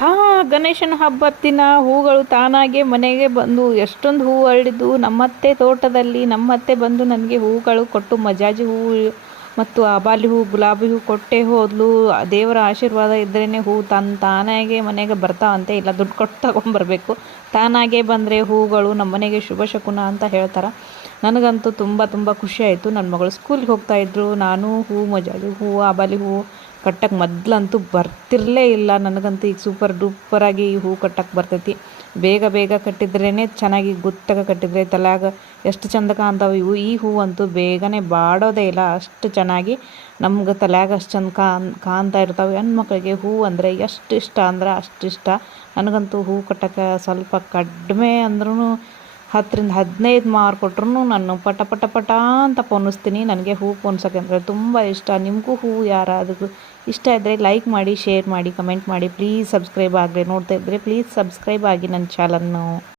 ಹಾ, ಗಣೇಶನ ಹಬ್ಬದ ದಿನ ಹೂಗಳು ತಾನಾಗೆ ಮನೆಗೆ ಬಂದು ಎಷ್ಟೊಂದು ಹೂವು ಅರಳಿದ್ದು. ನಮ್ಮತ್ತೆ ತೋಟದಲ್ಲಿ ನಮ್ಮತ್ತೆ ಬಂದು ನನಗೆ ಹೂಗಳು ಕೊಟ್ಟು ಮಜಾಜಿ ಹೂವು ಮತ್ತು ಆಬಾಲಿ ಹೂ, ಗುಲಾಬಿ ಹೂ ಕೊಟ್ಟೆ ಹೋದ್ಲು. ದೇವರ ಆಶೀರ್ವಾದ ಇದ್ರೇ ಹೂ ತನ್ನ ತಾನಾಗೆ ಮನೆಗೆ ಬರ್ತಾವಂತೆ ಇಲ್ಲ ದುಡ್ಡು ಕೊಟ್ಟು ತಗೊಂಬರ್ಬೇಕು. ತಾನಾಗೆ ಬಂದರೆ ಹೂಗಳು ನಮ್ಮ ಮನೆಗೆ ಶುಭ ಶಕುನ ಅಂತ ಹೇಳ್ತಾರೆ. ನನಗಂತೂ ತುಂಬ ತುಂಬ ಖುಷಿ ಆಯಿತು. ನನ್ನ ಮಗಳು ಸ್ಕೂಲ್ಗೆ ಹೋಗ್ತಾಯಿದ್ರು ನಾನು ಹೂ, ಮಜಾಜಿ ಹೂ, ಆಬಾಲಿ ಹೂ ಕಟ್ಟಕ್ಕೆ ಮೊದ್ಲಂತೂ ಬರ್ತಿರಲೇ ಇಲ್ಲ. ನನಗಂತೂ ಈಗ ಸೂಪರ್ ಡೂಪರಾಗಿ ಈ ಹೂ ಕಟ್ಟಕ್ಕೆ ಬರ್ತೈತಿ. ಬೇಗ ಬೇಗ ಕಟ್ಟಿದ್ರೇ ಚೆನ್ನಾಗಿ ಗುತ್ತಾಗ ಕಟ್ಟಿದ್ರೆ ತಲೆಯಾಗ ಎಷ್ಟು ಚಂದ ಕಾಣ್ತಾವೆ ಇವು. ಈ ಹೂವಂತೂ ಬೇಗನೆ ಬಾಡೋದೇ ಇಲ್ಲ. ಅಷ್ಟು ಚೆನ್ನಾಗಿ ನಮ್ಗೆ ತಲೆಯಾಗ ಅಷ್ಟು ಚಂದ ಕಾನ್ ಕಾಣ್ತಾ ಇರ್ತಾವೆ. ಹೆಣ್ಮಕ್ಳಿಗೆ ಹೂ ಅಂದರೆ ಎಷ್ಟು ಇಷ್ಟ ಅಂದ್ರೆ ಅಷ್ಟು ಇಷ್ಟ ನನಗಂತೂ ಹೂ ಕಟ್ಟಕ್ಕೆ ಸ್ವಲ್ಪ ಕಡಿಮೆ ಅಂದ್ರೂ ಹತ್ತರಿಂದ ಹದಿನೈದು ಮಾರ್ಕ್ ಕೊಟ್ರು ನಾನು ಪಟ ಪಟ ಪಟ ಅಂತ ಪೋನಿಸ್ತೀನಿ ನನಗೆ ಹೂ ಪೊನ್ಸೋಕೆ ಅಂದರೆ ತುಂಬ ಇಷ್ಟ. ನಿಮಗೂ ಹೂವು ಯಾರಾದರೂ ಇಷ್ಟ ಇದ್ದರೆ ಲೈಕ್ ಮಾಡಿ ಶೇರ್ ಮಾಡಿ ಕಮೆಂಟ್ ಮಾಡಿ ಪ್ಲೀಸ್ ಸಬ್ಸ್ಕ್ರೈಬ್ ಆಗಲಿ. ನೋಡ್ತಾ ಇದ್ದರೆ ಪ್ಲೀಸ್ ಸಬ್ಸ್ಕ್ರೈಬ್ ಆಗಿ ನನ್ನ ಚಾನಲ್ನು